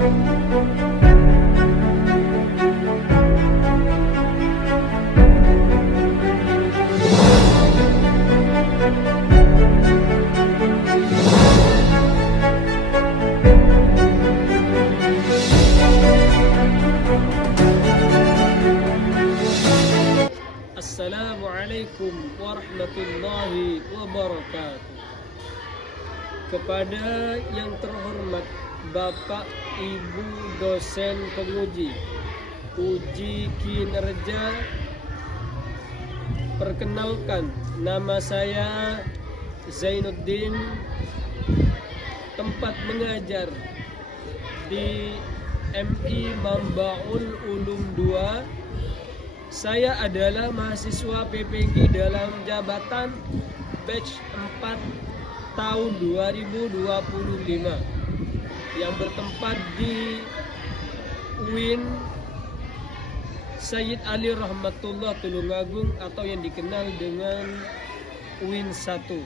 Assalamualaikum warahmatullahi wabarakatuh. Kepada yang terhormat Bapak Ibu dosen penguji uji kinerja, perkenalkan, nama saya Zainuddin, tempat mengajar di MI Mambaul Ulum 2. Saya adalah mahasiswa PPG dalam jabatan batch 4 tahun 2025 yang bertempat di UIN Sayyid Ali Rahmatullah Tulungagung atau yang dikenal dengan UIN 1,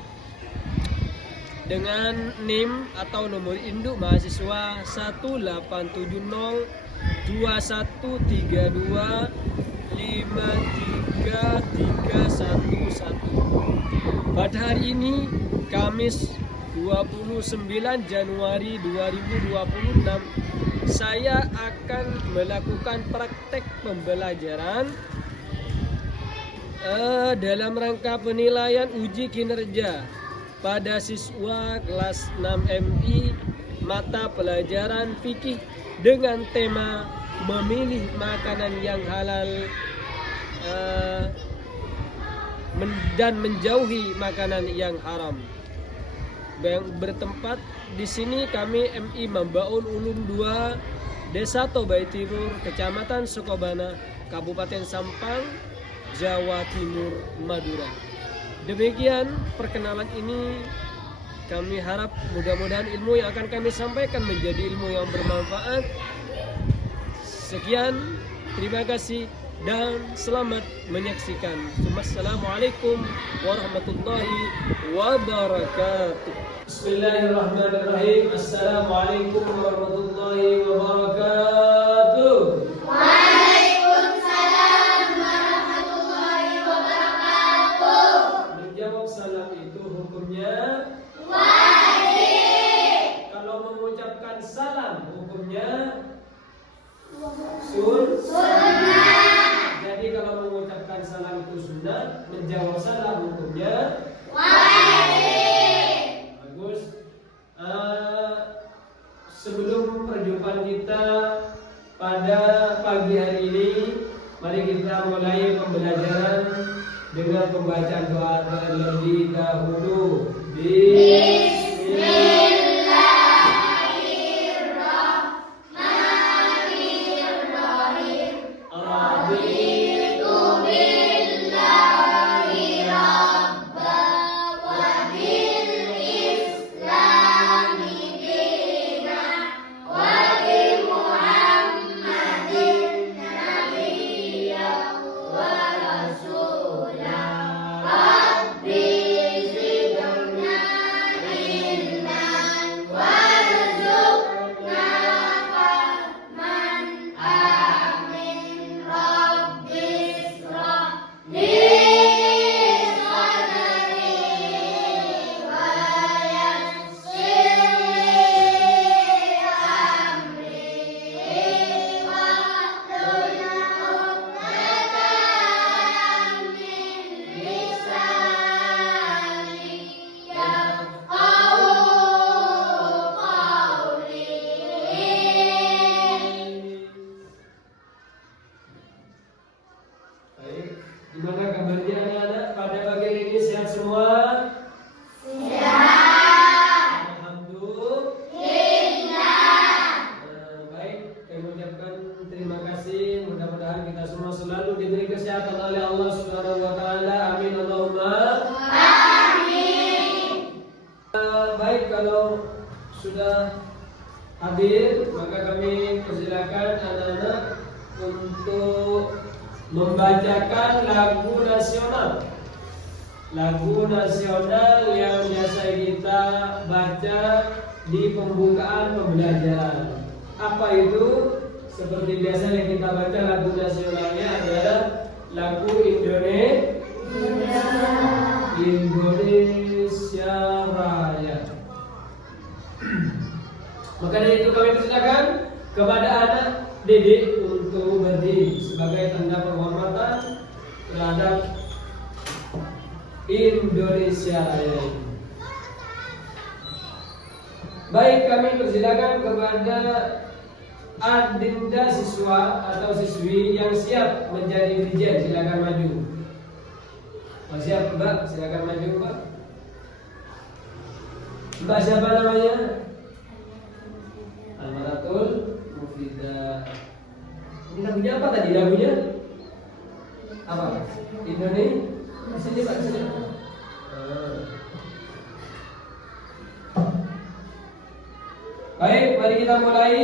dengan NIM atau nomor induk mahasiswa 1870213253311. Pada hari ini Kamis 29 Januari 2026, saya akan melakukan praktek pembelajaran dalam rangka penilaian uji kinerja pada siswa kelas 6 MI mata pelajaran fikih dengan tema memilih makanan yang halal dan menjauhi makanan yang haram. Yang bertempat di sini kami MI Mambaul Ulum 2, Desa Tobai Timur, Kecamatan Sukabana, Kabupaten Sampang, Jawa Timur, Madura. Demikian perkenalan ini. Kami harap mudah-mudahan ilmu yang akan kami sampaikan menjadi ilmu yang bermanfaat. Sekian, terima kasih dan selamat menyaksikan. Wassalamualaikum warahmatullahi wabarakatuh. Bismillahirrahmanirrahim. Assalamualaikum warahmatullahi wabarakatuh. Waalaikumsalam warahmatullahi wabarakatuh. Menjawab salam itu hukumnya wajib. Kalau mengucapkan salam hukumnya Sunnah. Jadi kalau mengucapkan salam itu sunnah, menjawab salam hukumnya wajib. bagus. Sebelum perjumpaan kita pada pagi hari ini, mari kita mulai pembelajaran dengan pembacaan doa terlebih dahulu. Gimana kabarnya anak-anak? Pada pagi hari ini sehat semua? Sehat. Alhamdulillah. Baik, kami mengucapkan terima kasih. Mudah-mudahan kita semua selalu diberi kesehatan oleh Allah Subhanahu wa taala. Amin Allahumma. Amin. Baik, kalau sudah hadir, maka kami persilakan anak-anak untuk membacakan lagu nasional yang biasa kita baca di pembukaan pembelajaran. Apa itu? Seperti biasa yang kita baca lagu nasionalnya adalah lagu Indonesia Raya. Maka dari itu kami persilakan kepada anak didik untuk berdiri sebagai tanda penghormatan terhadap Indonesia Raya. Baik, kami persilakan kepada adinda siswa atau siswi yang siap menjadi dirjen, silakan maju. Oh, siap Mbak, silakan maju Mbak. Mbak siapa namanya? Almaratul Mufidah. Ini lagunya apa tadi lagunya? Apa? Indonesia. Sini Pak, sini. Baik, mari kita mulai.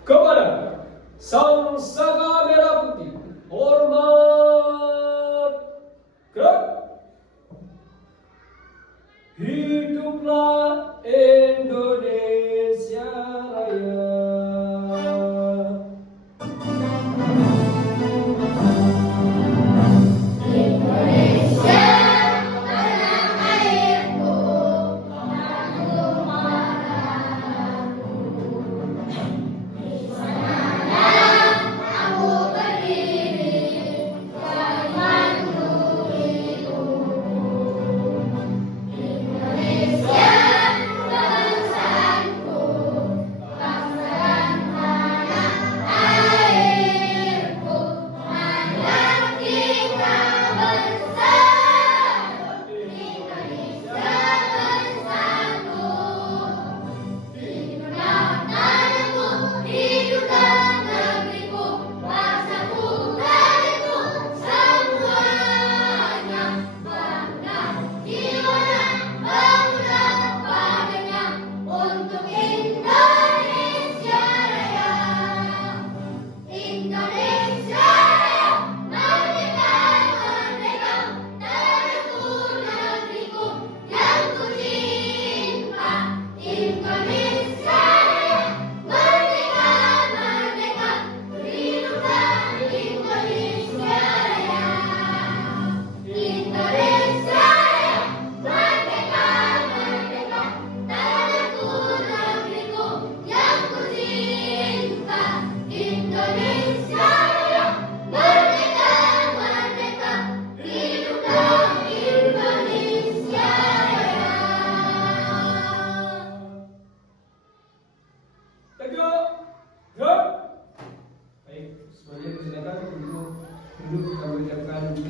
Kepada Sang Saka Merah Putih, hormat, gerak. Hiduplah Indonesia Raya.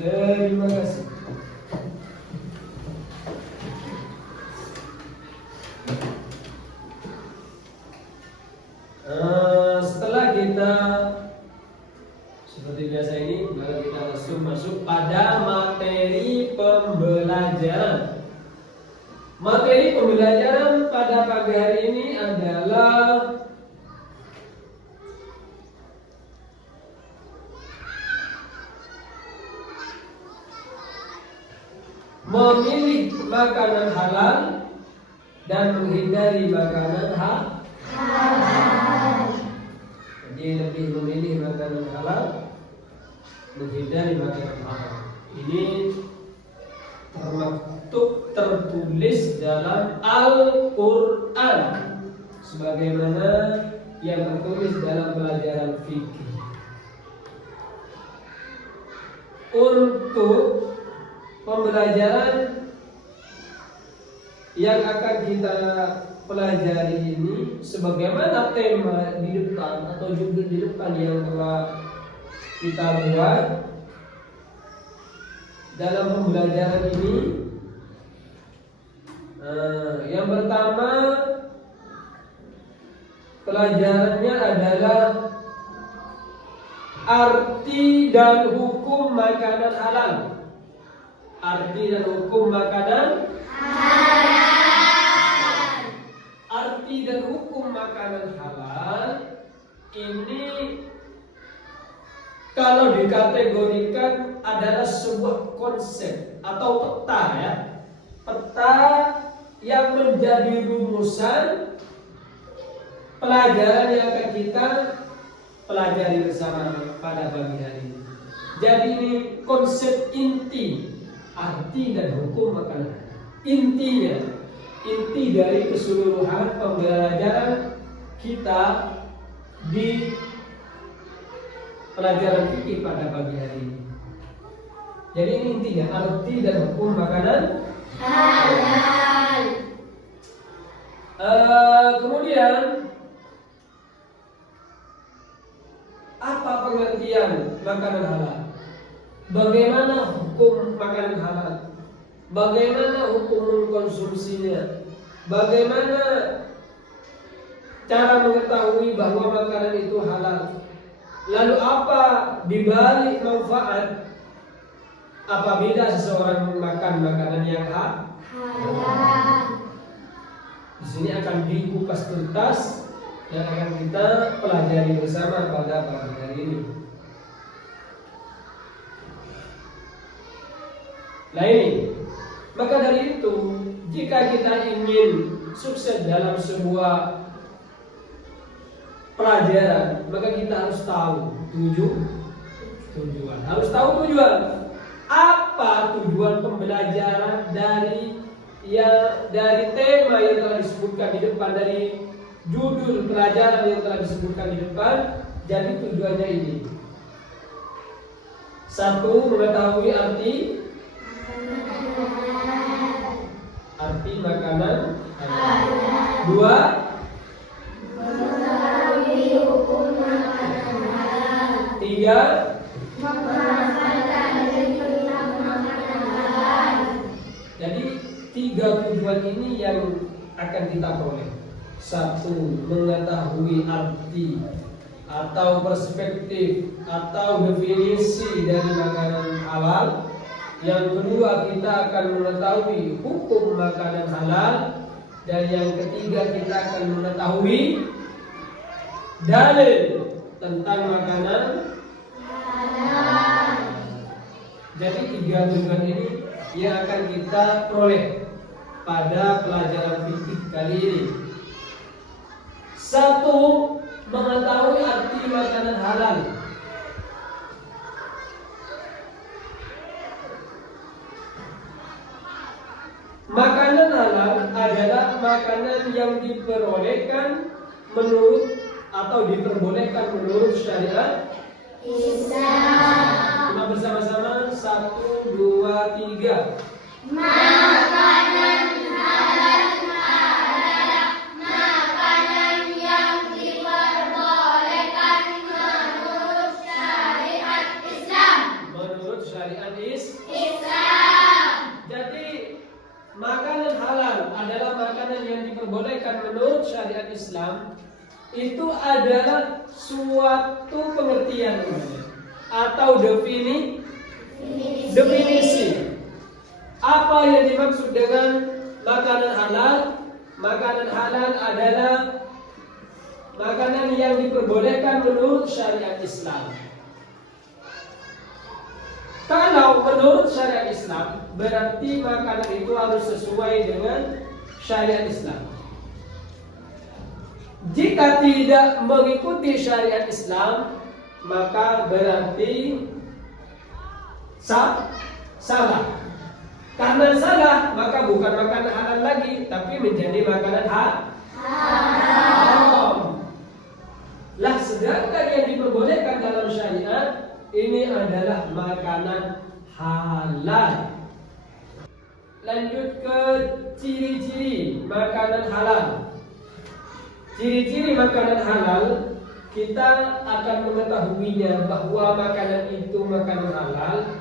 Terima kasih. Setelah kita seperti biasa ini, maka kita langsung masuk pada materi pembelajaran. Materi pembelajaran pada pagi hari ini adalah memilih makanan halal dan menghindari makanan halal. Jadi lebih memilih makanan halal, menghindari makanan haram. Ini tertulis dalam Al-Quran, sebagaimana yang tertulis dalam pelajaran fikih. Untuk pembelajaran yang akan kita pelajari ini, sebagaimana tema di depan atau judul di depan yang telah kita buat dalam pembelajaran ini, yang pertama pelajarannya adalah arti dan hukum makanan halal. Arti dan hukum makanan halal. Arti dan hukum makanan halal ini kalau dikategorikan adalah sebuah konsep atau peta, ya. peta yang menjadi rumusan pelajaran yang akan kita pelajari bersama pada pagi hari ini. Jadi ini konsep inti, arti dan hukum makanan. Intinya, inti dari keseluruhan pembelajaran kita di pelajaran fikih pada pagi hari ini. Jadi ini intinya, arti dan hukum makanan halal. Kemudian apa pengertian makanan halal? Bagaimana hukum makanan halal? Bagaimana hukum mengkonsumsinya? Bagaimana cara mengetahui bahwa makanan itu halal? Lalu apa dibalik manfaat apabila seseorang makan makanan yang halal? Di sini akan dikupas tuntas yang akan kita pelajari bersama pada pagi hari ini. Nah ini, maka dari itu jika kita ingin sukses dalam sebuah pelajaran, maka kita harus tahu tujuan. Harus tahu tujuan. Apa tujuan pembelajaran dari tema yang telah disebutkan di depan, dari judul pelajaran yang telah disebutkan di depan. Jadi tujuannya ini: satu, mengetahui arti makanan. Dua, mengetahui hukum makanan halal. Tiga, melaksanakan perintah makanan halal. jadi tiga tujuan ini yang akan kita peroleh. Satu, mengetahui arti atau perspektif atau definisi dari makanan halal. Yang kedua, kita akan mengetahui hukum makanan halal. Dan yang ketiga, kita akan mengetahui dalil tentang makanan halal. Jadi tiga tujuan ini yang akan kita peroleh pada pelajaran fikih kali ini. Satu, mengetahui arti makanan halal. Makanan halal adalah makanan yang diperbolehkan menurut atau diperbolehkan menurut syariat Islam. Kita bersama-sama, 1, 2, 3. Makanan halal adalah makanan yang diperbolehkan menurut syariat Islam. Menurut syariat Islam. Jadi makanan halal adalah makanan yang diperbolehkan menurut syariat Islam. Itu adalah suatu pengertian atau definisi. Apa yang dimaksud dengan makanan halal? Makanan halal adalah makanan yang diperbolehkan menurut syariat Islam. Kalau menurut syariat Islam, berarti makanan itu harus sesuai dengan syariat Islam. Jika tidak mengikuti syariat Islam, maka berarti salah. Karena salah, maka bukan makanan halal lagi, tapi menjadi makanan haram. Lah, sedangkan yang diperbolehkan dalam syariat ini adalah makanan halal. Lanjut ke ciri-ciri makanan halal. Ciri-ciri makanan halal, kita akan mengetahuinya bahwa makanan itu makanan halal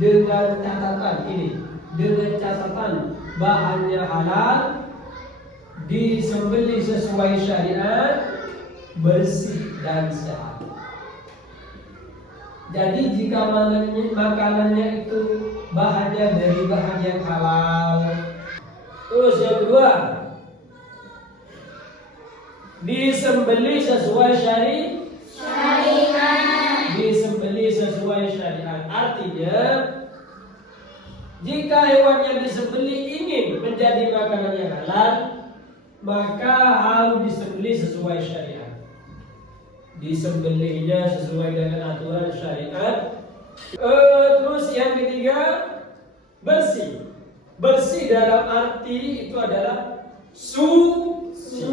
dengan catatan ini. Dengan catatan bahannya halal, disembelih sesuai syariat, bersih dan sehat. Jadi jika makanannya itu bahannya dari bahan yang halal. Terus yang kedua, disembelih sesuai syariat. Disembelih sesuai syariat. Artinya Jika hewan yang disembelih ingin menjadi makanan yang halal, maka harus disembelih sesuai syariat. Disembelihnya sesuai dengan aturan syariat. Terus yang ketiga, bersih. Bersih dalam arti itu adalah suci.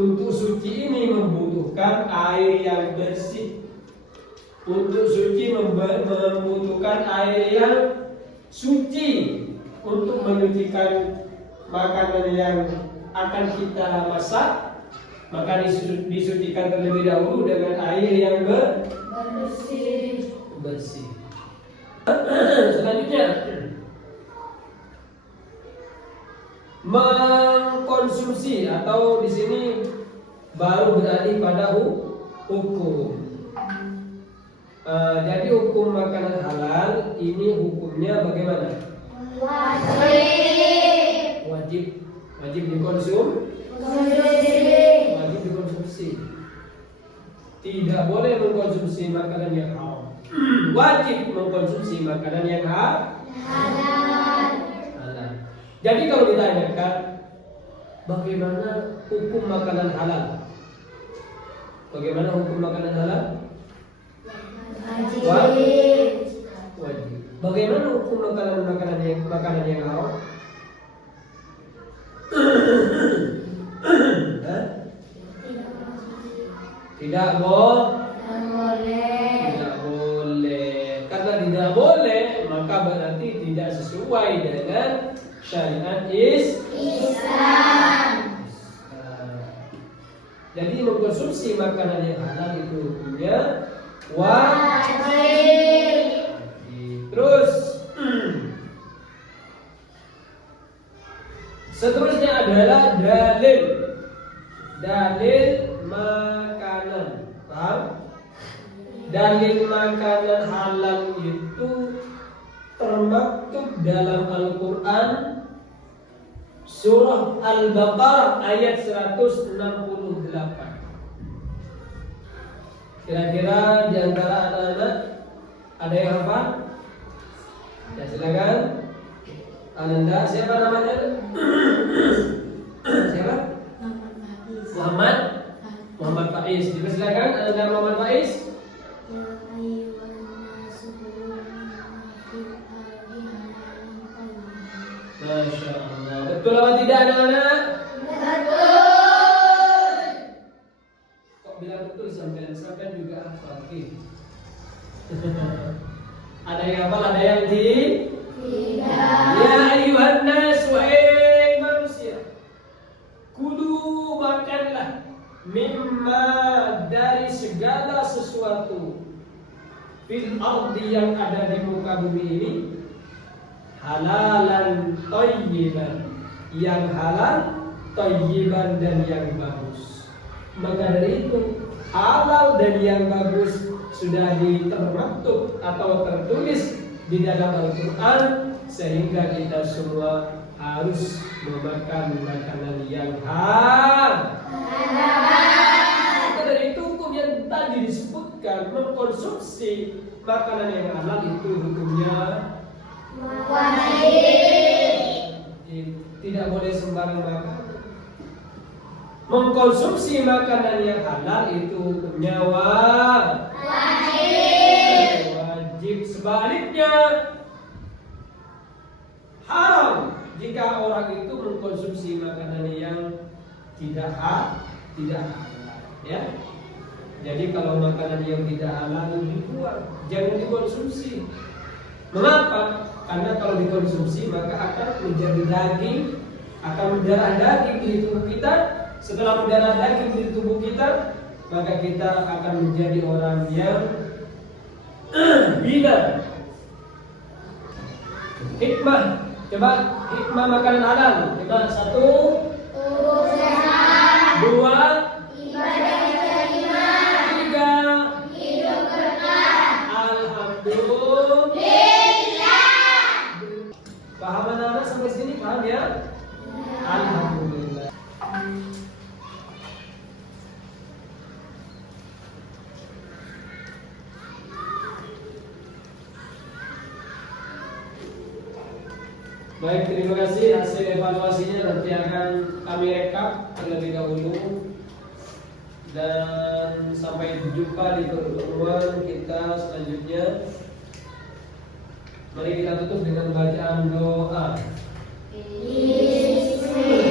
Untuk suci ini membutuhkan air yang bersih. Untuk suci membutuhkan air yang suci. Untuk menyucikan makanan yang akan kita masak, maka disucikan terlebih dahulu dengan air yang bersih. Selanjutnya, mengkonsumsi atau di sini baru beralih pada hukum. Jadi hukum makanan halal ini hukumnya bagaimana? Wajib dikonsumsi. Tidak boleh mengkonsumsi makanan yang haram. Wajib mengkonsumsi makanan yang halal. Jadi kalau ditanyakan bagaimana hukum makanan halal? Bagaimana hukum makanan halal? Wajib. Bagaimana hukum makanan yang haram? Tidak boleh. Karena tidak boleh, maka berarti tidak sesuai dengan syariat Islam. Jadi mengkonsumsi makanan yang halal itu hukumnya wajib. Terus seterusnya adalah dalil makanan. Paham? Dalil makanan halal itu termaktub dalam Al-Quran surah Al-Baqarah ayat 168. Kira-kira di antara anak-anak ada yang hafal? Ya silakan. Ananda, siapa namanya? Siapa? Muhammad Faiz. Dipersilakan Ananda Muhammad Faiz. Masya Allah. Betul apa tidak anak-anak? Betul. Kok bilang betul sampai juga hafal? Ada yang hafal, ada yang tidak. Ya ayuhan nas, wahai manusia, kudu makanlah mimma dari segala sesuatu fil ardi yang ada di muka bumi ini, halalan thayyiban, yang halal, thayyiban dan yang bagus. Maka dari itu halal dan yang bagus sudah termaktub atau tertulis di dalam Al-Quran, sehingga kita semua harus memakan makanan yang halal. Maka dari itu hukum yang tadi disebutkan, mengkonsumsi makanan yang halal itu hukumnya wajib. Tidak boleh sembarang makan. Mengkonsumsi makanan yang halal itu hukumnya wajib. Sebaliknya haram jika orang itu mengkonsumsi makanan yang tidak halal, ya. Jadi kalau makanan yang tidak halal dibuang, jangan dikonsumsi. Mengapa? Karena kalau dikonsumsi maka akan menjadi daging, akan mendarah daging di tubuh kita. Setelah mendarah daging di tubuh kita, maka kita akan menjadi orang yang bina. Hikmah, coba hikmah makanan halal. Coba 1, 2, Ibadah diterima. 3, Hidup kekal. Alhamdulillah. Paham anak-anak sampai sini? Paham ya? Alhamdulillah. Baik, terima kasih. Hasil evaluasinya nanti akan kami rekap terlebih dahulu. Dan sampai jumpa di pertemuan kita selanjutnya. Mari kita tutup dengan bacaan doa. Bismillah.